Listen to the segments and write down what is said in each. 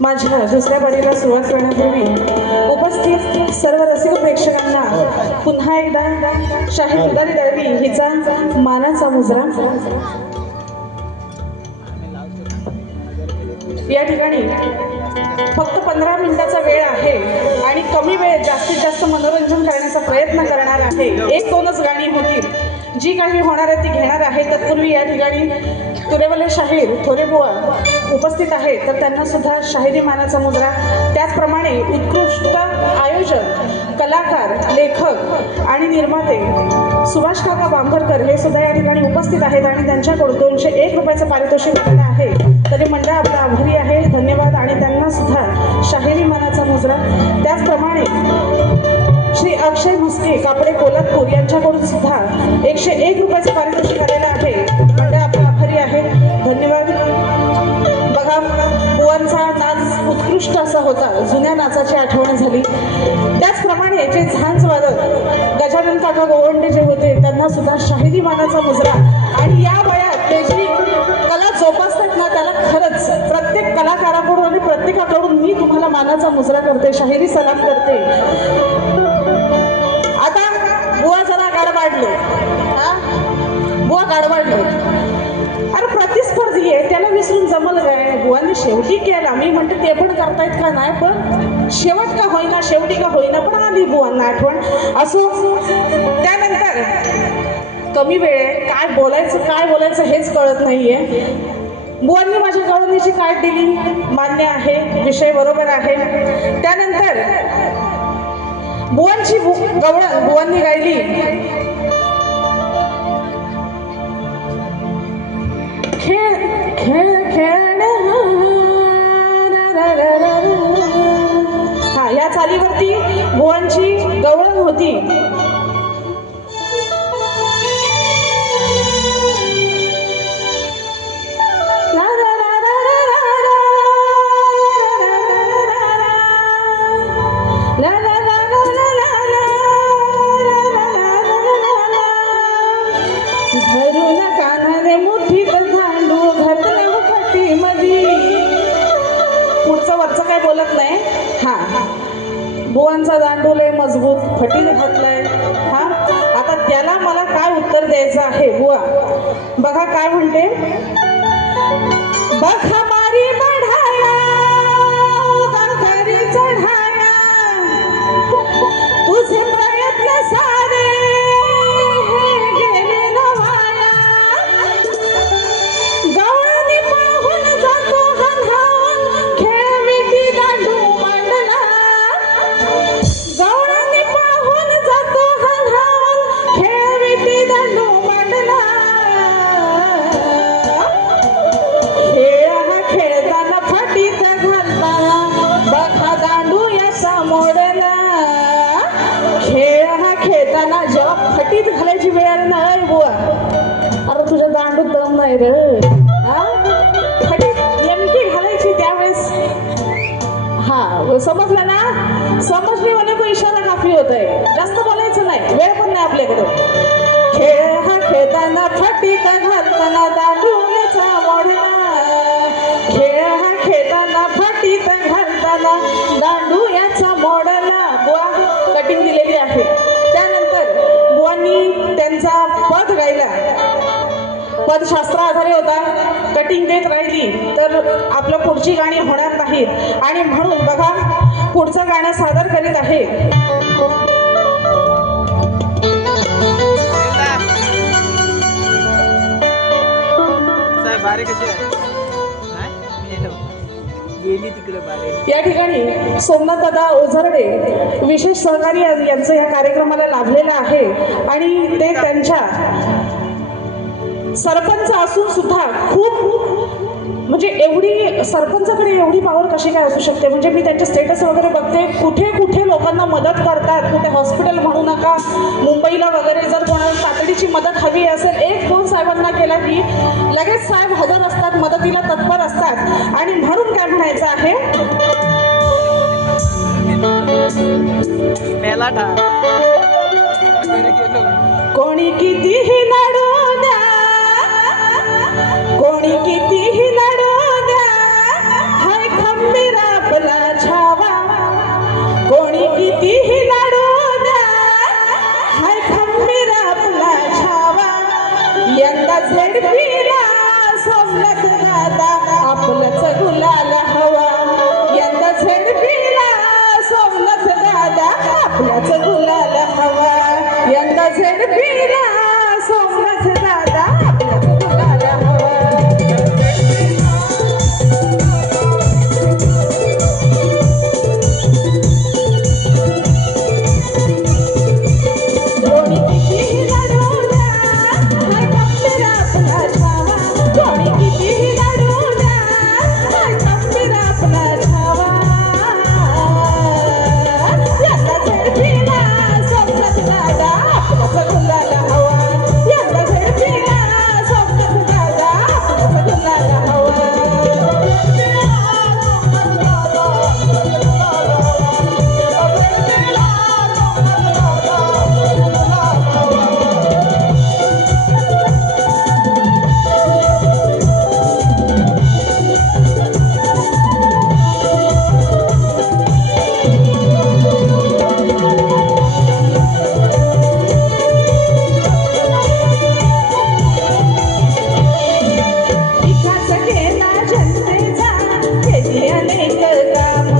माझ्या दुसऱ्या बारीला सुरुवात करण्यापूर्वी उपस्थित सर्व रसिक प्रेक्षकांना पुन्हा एकदा शाहीर दुधारी दळवी हिचा मानाचा मुजरा। या ठिकाणी फक्त 15 मिनिटाचा वेळ आहे आणि कमी वेळेत जास्तीत जास्त मनोरंजन करण्याचा प्रयत्न करणार आहे। 1-2च गाणी होतील, जी काही होणार आहे ती घेणार आहे। तत्पूर्वी या ठिकाणी तुरेवले शाहीर थोरे बुवा उपस्थित आहेत, तर त्यांना सुद्धा शाहिरी मानाचा मुजरा। त्याचप्रमाणे उत्कृष्ट आयोजक, कलाकार, लेखक आणि निर्माते सुभाष काका बांभरकर हे सुद्धा या ठिकाणी उपस्थित आहेत आणि त्यांच्याकडून 201 रुपयाचं पारितोषिक मिळालं आहे। तरी मंडळ आपला आभारी आहे, धन्यवाद। आणि त्यांना सुद्धा शाहिरी मानाचा मुजरा। त्याचप्रमाणे श्री अक्षय म्हस्के कापडे कोल्हापूर यांच्याकडून सुद्धा 101 रुपयाचं पारितोषिक आलेलं आहे। मंडळ आपला आभारी आहे, धन्यवाद। बघा, बुवांचा नाच उत्कृष्ट असा होता, जुन्या नाचाची आठवण झाली। त्याचप्रमाणे जे झांज वादक गजानन काका गोवंडे जे होते, त्यांना सुद्धा शाहिरी मानाचा मुजरा। आणि या वयात ते जी कला जोपासतात ना, त्याला खरंच प्रत्येक कलाकाराकडून आणि प्रत्येकाकडून मी तुम्हाला मानाचा मुजरा करते, शाहिरी सलाम करते। आता बुवा जरा गाडवाडले, बुवा गाडवाडले, अरे प्रतिस्पर्धी आहे, त्याला विसरून जमल काय? बुवांनी शेवटी केला, मी म्हणते ते पण करतायत का नाही, पण शेवट का होईना, शेवटी का होईना, पण आली बुवांना आठवण। असो, त्यानंतर कमी वेळ आहे, काय बोलायचं हेच कळत नाहीये। बुवांनी माझ्या कळवणीची काय दिली, मान्य आहे, विषय बरोबर आहे। त्यानंतर बुवांची गवळण बुवांनी गायली, खेळ खेळ खेळ, हा, या चालीवरती बुवांची गवळण होती। वरचं काय बोलत नाही, हा, बुवांचा दांडू लय मजबूत फटीत घातलाय। हा, आता त्याला मला काय उत्तर द्यायचं आहे? बुवा बघा काय म्हणते, बघ हमारी बढ़ाया घरी चढ़ाया, तुझे प्रयत्न सारे गेले नवाया, गवळणी पाहून जातो हलहाल, खेळविती दांडू मांडला, गवळणी पाहून जातो हलहाल, खेळविती दांडू मांडला, खेळ हा खेळताना फटीत घालताना, बघा दांडू याचा मोडला, खेळ हा खेळताना जेव्हा फटीत घालायची वेळ आली ना, अय बुवा, अरे तुझ्या दांडूत दम नाही रे, हा, फटीत नेमकी घालायची त्यावेळेस। हा, समजलं ना? समजली वाले को इशारा काफी होत आहे, जास्त बोलायचं नाही, वेळ पण नाही आपल्याकडे। खेळ हा खेळताना फटीत घालताना, दांडू याचा मोडला, खेळ हा खेळताना फटीत घालताना, दांडू याचा मोडला। बुवा कटिंग दिलेली आहे। त्यानंतर बुवांनी त्यांचा पद गायला, पद शास्त्र आधारे होता, कटिंग देत राहिली तर आपलं पुढची गाणी होणार नाहीत। आणि म्हणून बघा पुढचं गाणं सादर करीत आहे, या ठिकाणी सोमनाथ दादा ओझरडे विशेष सहकारी यांचं या कार्यक्रमाला लाभलेलं आहे आणि ते त्यांच्या सरपंच असून सुद्धा खूप म्हणजे एवढी सरपंचाकडे एवढी पावर कशी काय असू शकते? म्हणजे मी त्यांचे स्टेटस वगैरे बघते, कुठे कुठे लोकांना मदत करतात, कुठे हॉस्पिटल म्हणू नका, मुंबईला वगैरे जर कोणाला तातडीची मदत हवी असेल, एक फोन साहेबांना केला की लगेच साहेब हजर असतात, मदतीला तत्पर असतात। आणि म्हणून काय म्हणायचं आहे, कोणी कितीही लढू द्या, कोणी कितीही लढू द्या हाय खंबीर आपला छावा कोणी कितीही लढू द्या हाय खंबीर आपला छावा यंदा झेडपीला सोमनाथ दादा आपलंच गुलाल हवा यंदा झेडपीला सोमनाथ दादा आपलंच गुलाल हवा यंदा झेडपीला सोमनाथ दादा आपलंच गुलाल हवा कोणी कितीही लढू द्या हाय खंबीर आपला छावा कोणी कितीही लढू द्या हाय खंबीर आपला छावा यंदा झेडपीला सोमनाथ दादा आपलंच गुलाल हवा यंदा झेडपीला सोमनाथ दादा आपलंच गुलाल हवा विकास केला जनतेचा केली अनेक काम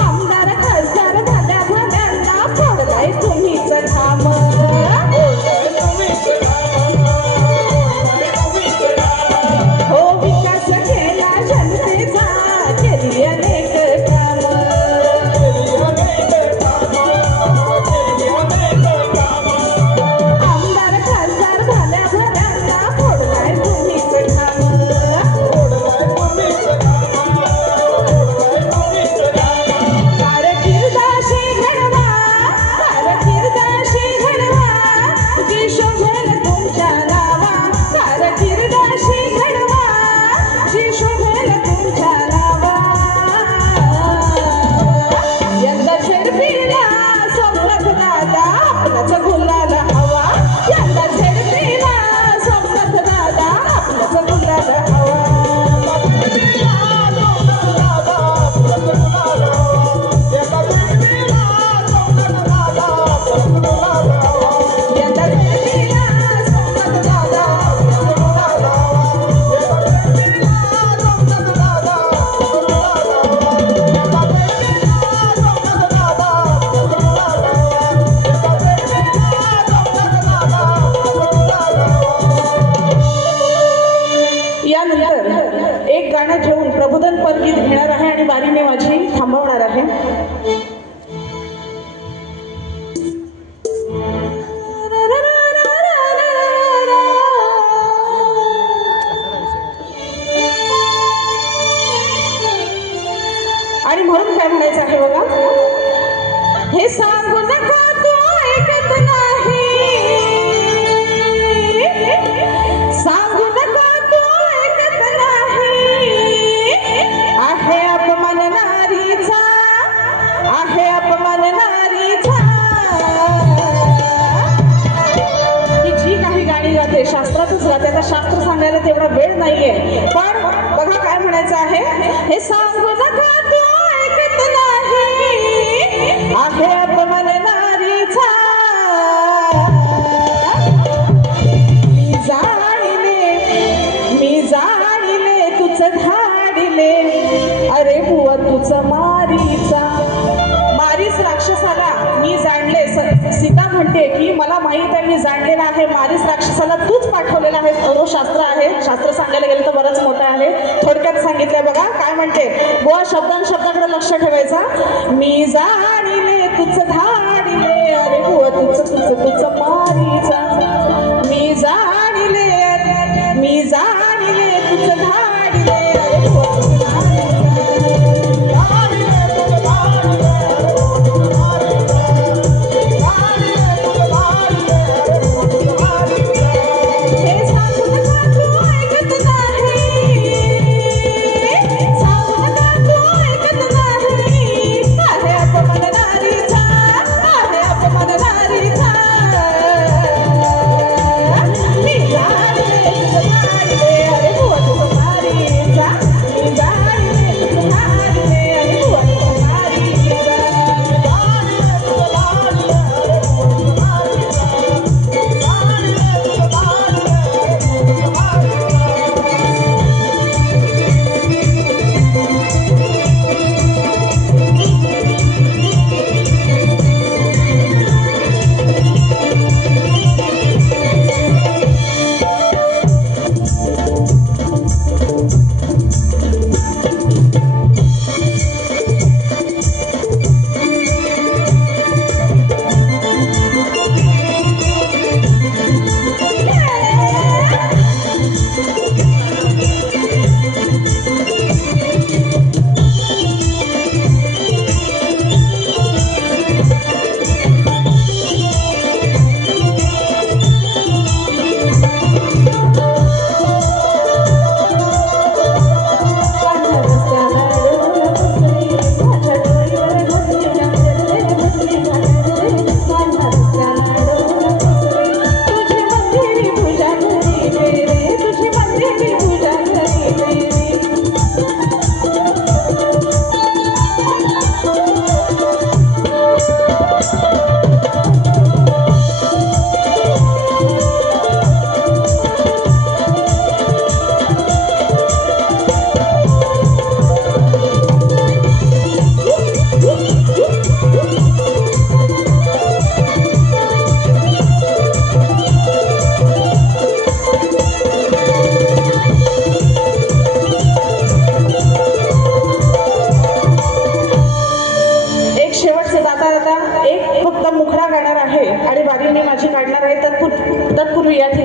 आमदार खासदार झाल्या झाल्यांना फोडलाय तुम्हीच घाम हो विकास केला जनतेचा केली अनेक काम आमदार खासदार झाल्या झाल्यांना फोडलाय तुम्हीच घाम कारकिर्दाशी घडवा कारकिर्दाशी घडवा जी शोभेल तुमच्या नावा कारकिर्दाशी घडवा जी शोभेल तुमच्या नावा यंदा झेडपीला सोमनाथ दादा आपलंच गुलाल हवा यंदा झेडपीला सोमनाथ दादा आपलंच गुलाल हवा यंदा झेडपीला सोमनाथ दादा यानंतर एक गाणं ठेवून प्रबोधन गीत घेणार आहे आणि वारीने माझी थांबवणार आहे आणि म्हणून काय म्हणायचं आहे बघा हे सांगू नका तू ऐकत नाही सांगू नका तू ऐकत नाही आहे अपमान नारीचा आहे अपमान नारीचा ही जी काही गाणी गाते शास्त्रातच गाते आता शास्त्र सांगायला तेवढा वेळ नाहीये पण बघा काय म्हणायचं आहे हे सांगू नका तू ऐकत नाही आहे अपमान नारीचा मी जाणिले तुझं धाडिले अरे बुवा तुझं मारीचा मारीच राक्षसाला मी जाणले सीता म्हणते की मला माहित आहे मी जाणलेला आहे मारीच राक्षसाला तूच पाठवलेला आहे तो शास्त्र आहे शास्त्र सांगायला गेलं तर बरंच मोठं आहे थोडक्यात सांगितलंय बघा काय म्हणते बुवा शब्दांकडे लक्ष ठेवायचा मी जाणिले तुझं धाडिले अरे बुवा तुझं मारीचा मी जाणिले तुझं धाडिले अरे बुवा तुझं हे सांगू नका तू ऐकत नाही सांगू नका तू ऐकत नाही आहे अपमान नारीचा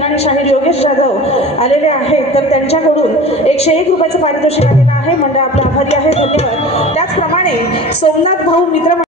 आणि शाहीर योगेश जाधव आलेले आहेत, तर त्यांच्याकडून 101 रुपयाचं पारितोषिक आलेलं आहे. मंडळ आपला आभारी आहे, धन्यवाद. त्याचप्रमाणे सोमनाथ भाऊ मित्र